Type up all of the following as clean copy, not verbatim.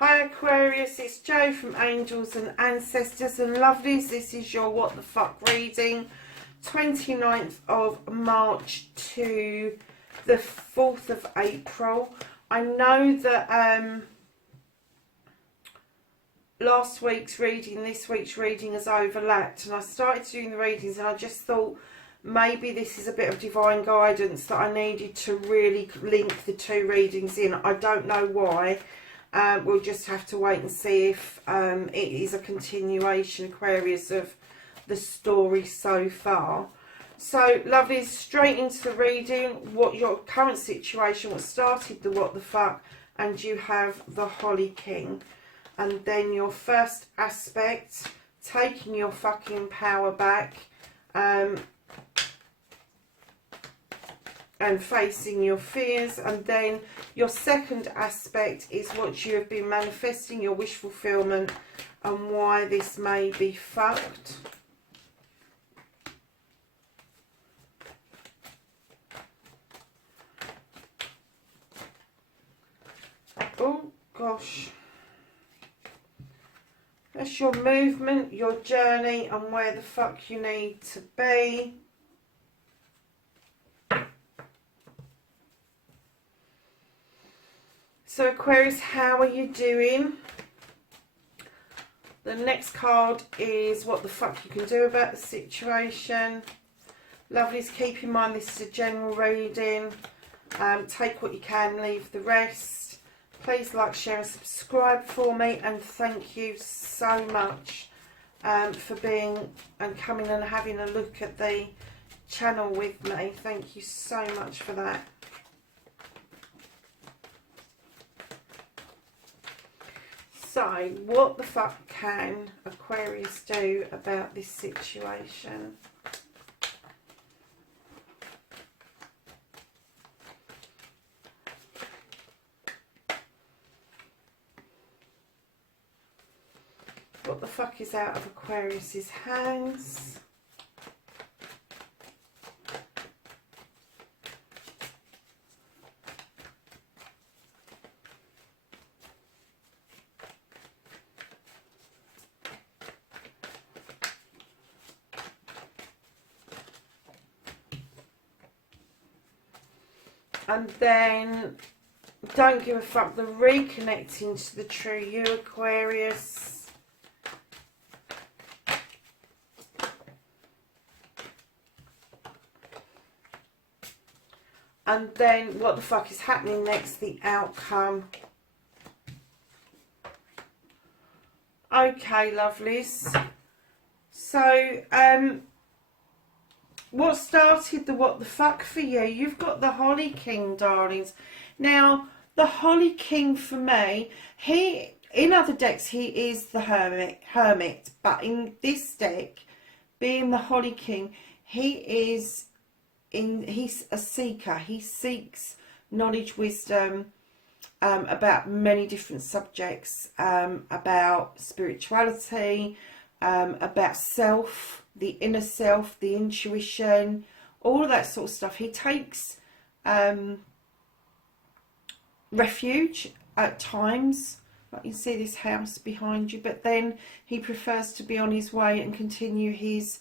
Hi Aquarius, it's Jo from Angels and Ancestors and Lovelies. This is your What the Fuck reading, 29th of March to the 4th of April. I know that last week's reading, this week's reading has overlapped, and I started doing the readings and I just thought maybe this is a bit of divine guidance that I needed to really link the two readings in. I don't know why. We'll just have to wait and see if it is a continuation, Aquarius, of the story so far. So, lovely, straight into the reading. What your current situation, what started the what the fuck, and you have the Holly King. And then your first aspect, taking your fucking power back, and facing your fears. And then your second aspect is what you have been manifesting, your wish fulfillment, and why this may be fucked. Oh gosh, that's your movement, your journey, and where the fuck you need to be. So Aquarius, how are you doing? The next card is what the fuck you can do about the situation. Lovelies, keep in mind this is a general reading. Take what you can, leave the rest. Please like, share and subscribe for me, and thank you so much for being and coming and having a look at the channel with me. Thank you so much for that. So, what the fuck can Aquarius do about this situation? What the fuck is out of Aquarius's hands? And then, don't give a fuck, the reconnecting to the true you, Aquarius. And then, what the fuck is happening next, the outcome. Okay, lovelies. So, what started the what the fuck for you? You've got the Holly King, darlings. Now, the Holly King for me, he, in other decks, he is the hermit. But in this deck, being the Holly King, he's a seeker. He seeks knowledge, wisdom, about many different subjects, about spirituality, about self, the inner self, the intuition, all of that sort of stuff. He takes refuge at times, like you see this house behind you, but then he prefers to be on his way and continue his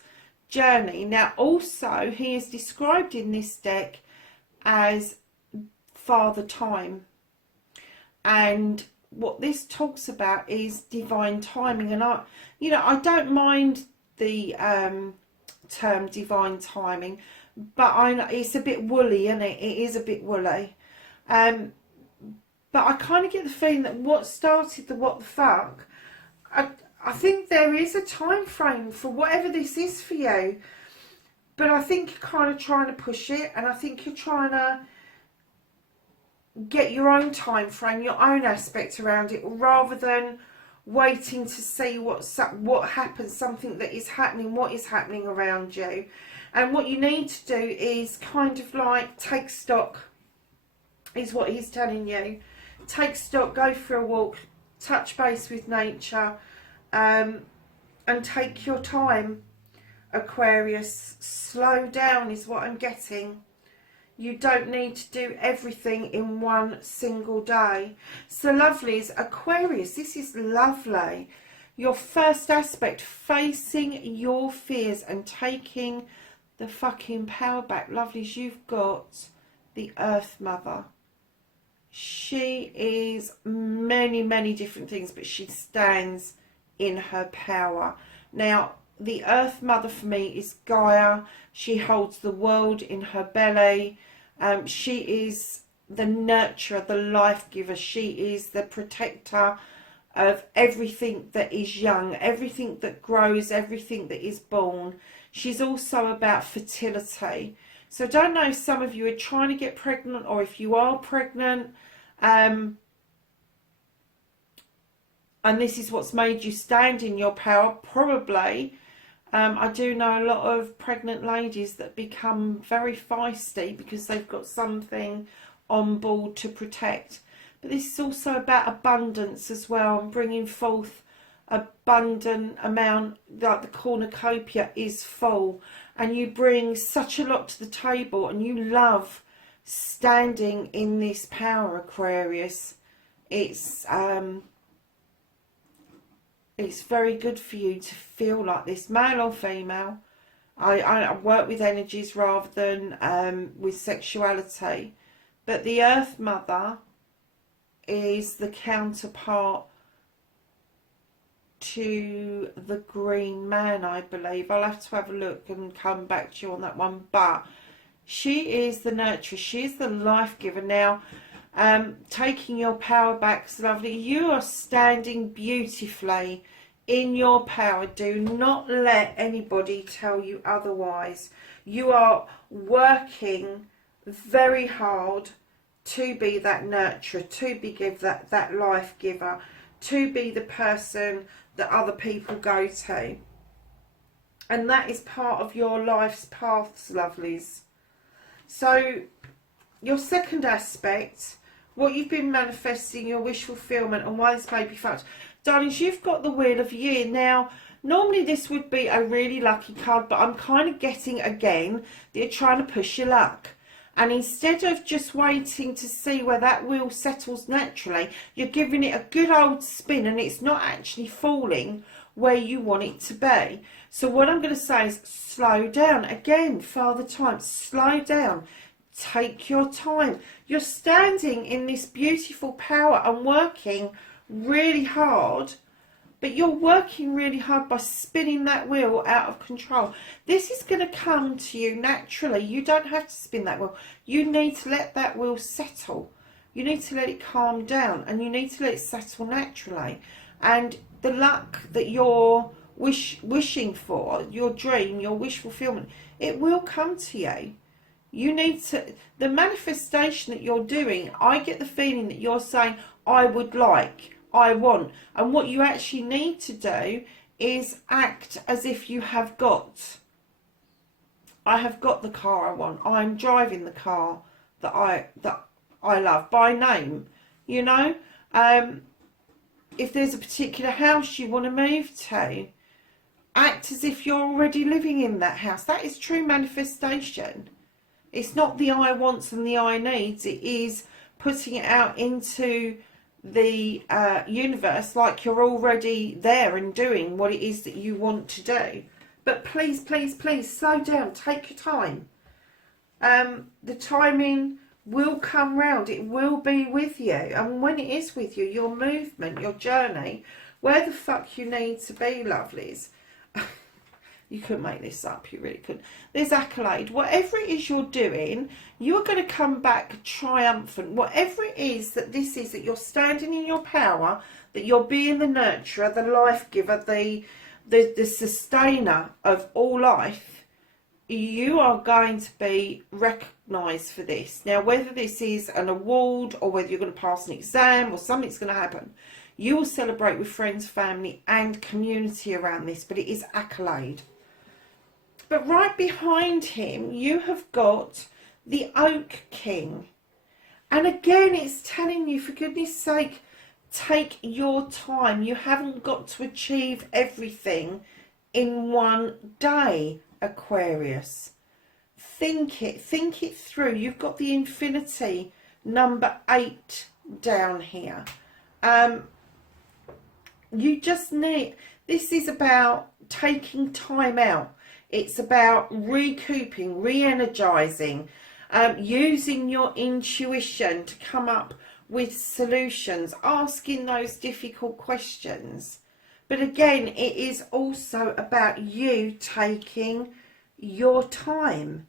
journey. Now also, he is described in this deck as Father Time, and what this talks about is divine timing. And I don't mind the term divine timing, but I know it's a bit woolly, isn't it? It is a bit woolly. But I kind of get the feeling that what started the what the fuck, I think there is a time frame for whatever this is for you. But I think you're kind of trying to push it, and I think you're trying to get your own time frame, your own aspect around it, rather than waiting to see what happens, something that is happening, what is happening around you. And what you need to do is kind of like take stock, is what he's telling you. Take stock, go for a walk, touch base with nature, and take your time, Aquarius. Slow down is what I'm getting. You don't need to do everything in one single day. So lovelies, Aquarius, this is lovely. Your first aspect, facing your fears and taking the fucking power back. Lovelies, you've got the Earth Mother. She is many, many different things, but she stands in her power. Now, the Earth Mother for me is Gaia. She holds the world in her belly. She is the nurturer, the life giver. She is the protector of everything that is young, everything that grows, everything that is born. She's also about fertility. So I don't know if some of you are trying to get pregnant or if you are pregnant. And this is what's made you stand in your power, probably. I do know a lot of pregnant ladies that become very feisty because they've got something on board to protect. But this is also about abundance as well, and bringing forth abundant amount, like the cornucopia is full, and you bring such a lot to the table, and you love standing in this power, Aquarius. It's very good for you to feel like this, male or female. I work with energies rather than with sexuality. But the Earth Mother is the counterpart to the Green Man, I believe. I'll have to have a look and come back to you on that one. But she is the nurturer. She is the life giver. Now, taking your power back is lovely. You are standing beautifully in your power. Do not let anybody tell you otherwise. You are working very hard to be that nurturer, to be that life giver, to be the person that other people go to. And that is part of your life's paths, lovelies. So your second aspect, what you've been manifesting, your wish fulfillment, and why this may be fact. Darlings, you've got the Wheel of Year. Now, normally this would be a really lucky card, but I'm kind of getting, again, that you're trying to push your luck. And instead of just waiting to see where that wheel settles naturally, you're giving it a good old spin, and it's not actually falling where you want it to be. So what I'm going to say is slow down. Again, Father Time, slow down. Take your time. You're standing in this beautiful power and working really hard, but you're working really hard by spinning that wheel out of control. This is going to come to you naturally. You don't have to spin that wheel. You need to let that wheel settle. You need to let it calm down, and you need to let it settle naturally. And the luck that you're wishing for, your dream, your wish fulfillment, it will come to you. You need to, the manifestation that you're doing, I get the feeling that you're saying, I would like, I want. And what you actually need to do is act as if you have got. I have got the car I want. I'm driving the car that I love by name. You know, if there's a particular house you want to move to, act as if you're already living in that house. That is true manifestation. It's not the I wants and the I needs. It is putting it out into the universe like you're already there and doing what it is that you want to do. But please, please, please slow down. Take your time. The timing will come round. It will be with you. And when it is with you, your movement, your journey, where the fuck you need to be, lovelies. You couldn't make this up, you really couldn't. There's accolade. Whatever it is you're doing, you're going to come back triumphant. Whatever it is that this is, that you're standing in your power, that you're being the nurturer, the life giver, the sustainer of all life, you are going to be recognised for this. Now, whether this is an award or whether you're going to pass an exam or something's going to happen, you will celebrate with friends, family and community around this, but it is accolade. But right behind him, you have got the Oak King. And again, it's telling you, for goodness sake, take your time. You haven't got to achieve everything in one day, Aquarius. think it through. You've got the infinity number 8 down here. You just need, this is about taking time out. It's about recouping, re-energizing, using your intuition to come up with solutions, asking those difficult questions. But again, it is also about you taking your time.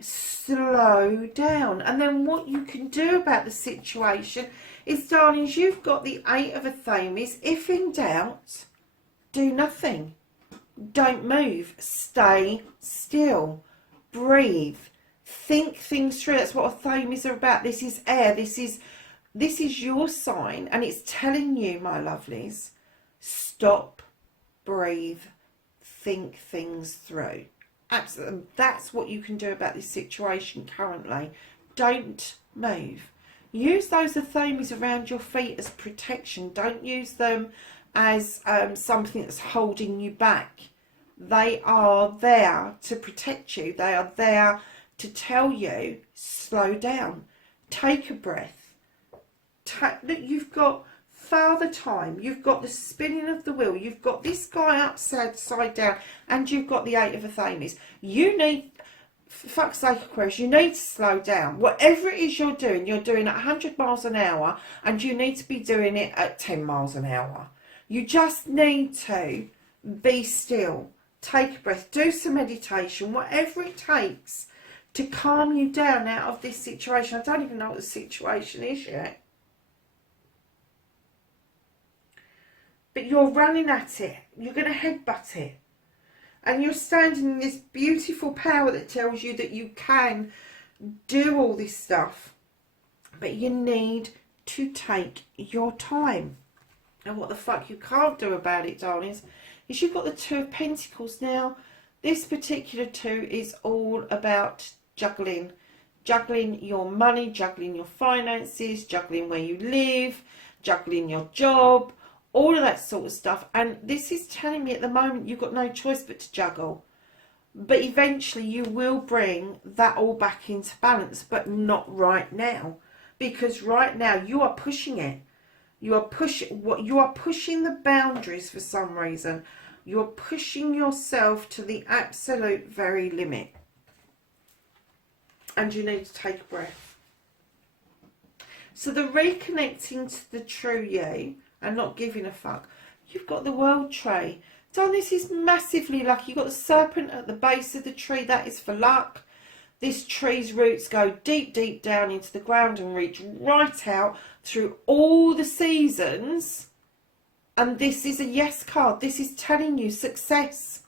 Slow down. And then what you can do about the situation is, darlings, you've got the 8 of Athames. If in doubt, do nothing. Don't move. Stay still. Breathe. Think things through. That's what Athames are about. This is air. This is your sign, and it's telling you, my lovelies, stop, breathe, think things through. Absolutely. That's what you can do about this situation currently. Don't move. Use those Athames around your feet as protection. Don't use them as something that's holding you back. They are there to protect you. They are there to tell you, slow down, take a breath. Look, you've got Father Time, you've got the spinning of the wheel, you've got this guy upside down, and you've got the 8 of Athames. You need, for fuck's sake, Aquarius, you need to slow down. Whatever it is you're doing at 100 miles an hour, and you need to be doing it at 10 miles an hour. You just need to be still, take a breath, do some meditation, whatever it takes to calm you down out of this situation. I don't even know what the situation is yet. But you're running at it. You're going to headbutt it. And you're standing in this beautiful power that tells you that you can do all this stuff. But you need to take your time. And what the fuck you can't do about it, darlings, is you've got the 2 of Pentacles. Now, this particular 2 is all about juggling. Juggling your money, juggling your finances, juggling where you live, juggling your job, all of that sort of stuff. And this is telling me at the moment you've got no choice but to juggle. But eventually you will bring that all back into balance, but not right now. Because right now you are pushing it. You are pushing the boundaries for some reason. You're pushing yourself to the absolute very limit. And you need to take a breath. So the reconnecting to the true you and not giving a fuck. You've got the World Tree. So this is massively lucky. You've got the serpent at the base of the tree. That is for luck. This tree's roots go deep, deep down into the ground and reach right out through all the seasons. And this is a yes card. This is telling you success.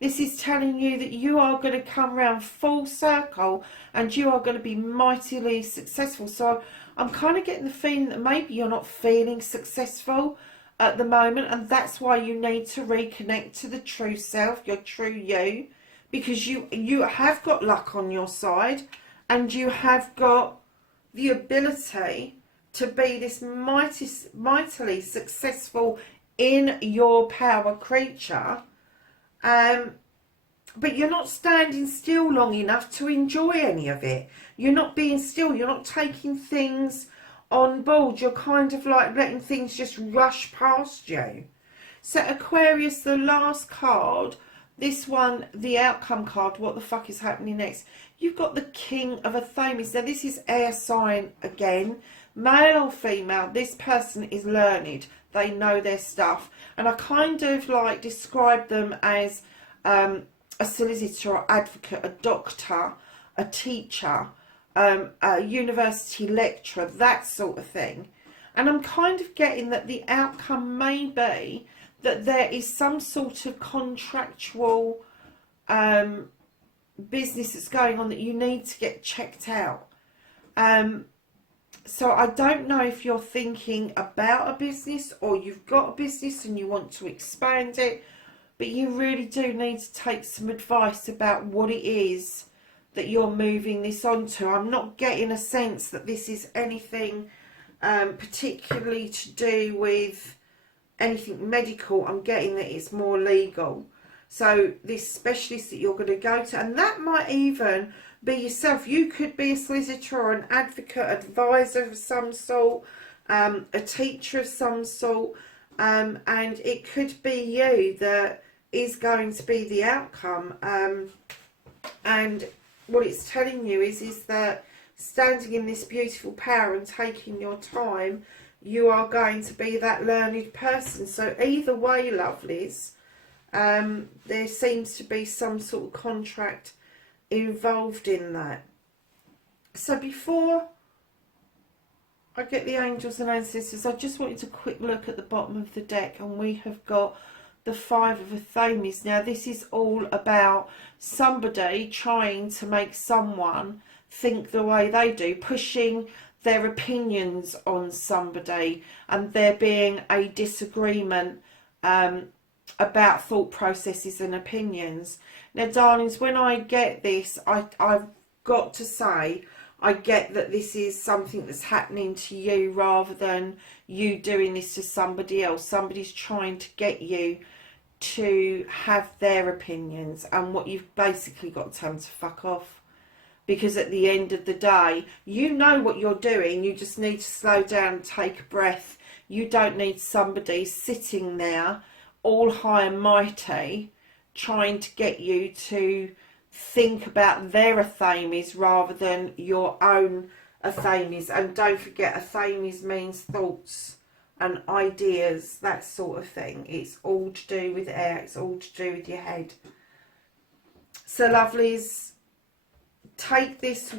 This is telling you that you are going to come round full circle and you are going to be mightily successful. So I'm kind of getting the feeling that maybe you're not feeling successful at the moment, and that's why you need to reconnect to the true self, your true you, because you have got luck on your side and you have got the ability to be this mightily successful in your power creature. But you're not standing still long enough to enjoy any of it. You're not being still. You're not taking things on board. You're kind of like letting things just rush past you. So Aquarius, the last card, this one, the outcome card, what the fuck is happening next? You've got the King of Athames. Now this is air sign again. Male or female, this person is learned. They know their stuff. And I kind of like describe them as a solicitor or advocate, a doctor, a teacher, a university lecturer, that sort of thing. And I'm kind of getting that the outcome may be that there is some sort of contractual business that's going on that you need to get checked out. So I don't know if you're thinking about a business or you've got a business and you want to expand it, but you really do need to take some advice about what it is that you're moving this on to. I'm not getting a sense that this is anything particularly to do with anything medical. I'm getting that it's more legal. So this specialist that you're going to go to, and that might even be yourself. You could be a solicitor or an advocate, advisor of some sort, a teacher of some sort, and it could be you that is going to be the outcome. And what it's telling you is that standing in this beautiful power and taking your time, you are going to be that learned person. So either way, lovelies, there seems to be some sort of contract involved in that. So before I get the angels and ancestors, I just wanted to quick look at the bottom of the deck, and we have got the Five of Athames. Now this is all about somebody trying to make someone think the way they do, pushing their opinions on somebody, and there being a disagreement about thought processes and opinions. Now darlings, when I get this, I've got to say, I get that this is something that's happening to you rather than you doing this to somebody else. Somebody's trying to get you to have their opinions, and what you've basically got to tell them to fuck off. Because at the end of the day, you know what you're doing. You just need to slow down and take a breath. You don't need somebody sitting there all high and mighty trying to get you to think about their Athames rather than your own Athames. And don't forget, Athames means thoughts and ideas, that sort of thing. It's all to do with air. It's all to do with your head. So lovelies, take this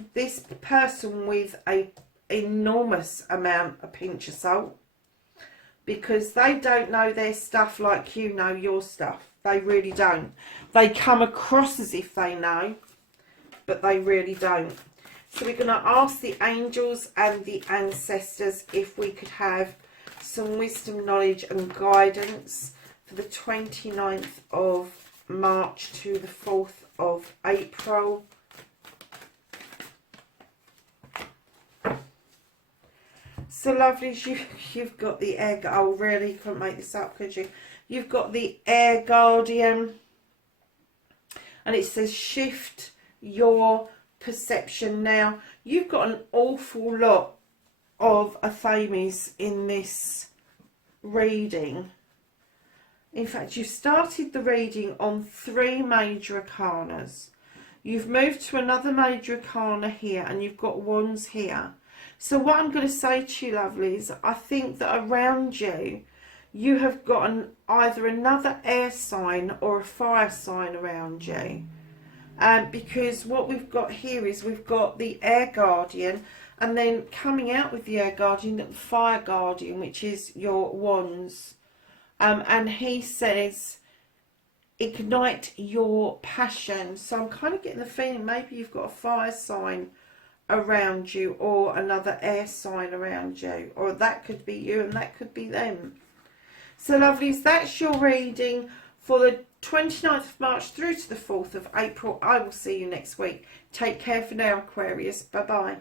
person with a enormous amount of pinch of salt, because they don't know their stuff like you know your stuff. They really don't. They come across as if they know, but they really don't. So we're going to ask the angels and the ancestors if we could have some wisdom, knowledge and guidance for the 29th of March to the 4th of April. So lovelies, you've got the air. Oh really, you couldn't make this up, could you? You've got the Air Guardian, and it says shift your perception. Now you've got an awful lot of Athames in this reading. In fact, you started the reading on 3 major arcanas. You've moved to another major arcana here, and you've got wands here. So what I'm going to say to you, lovelies, I think that around you, you have got either another air sign or a fire sign around you. Because what we've got here is we've got the Air Guardian, and then coming out with the Air Guardian, the Fire Guardian, which is your wands. And he says, ignite your passion. So I'm kind of getting the feeling maybe you've got a fire sign around you or another air sign around you, or that could be you and that could be them. So lovelies, that's your reading for the 29th of March through to the 4th of April. I will see you next week. Take care for now, Aquarius. Bye bye.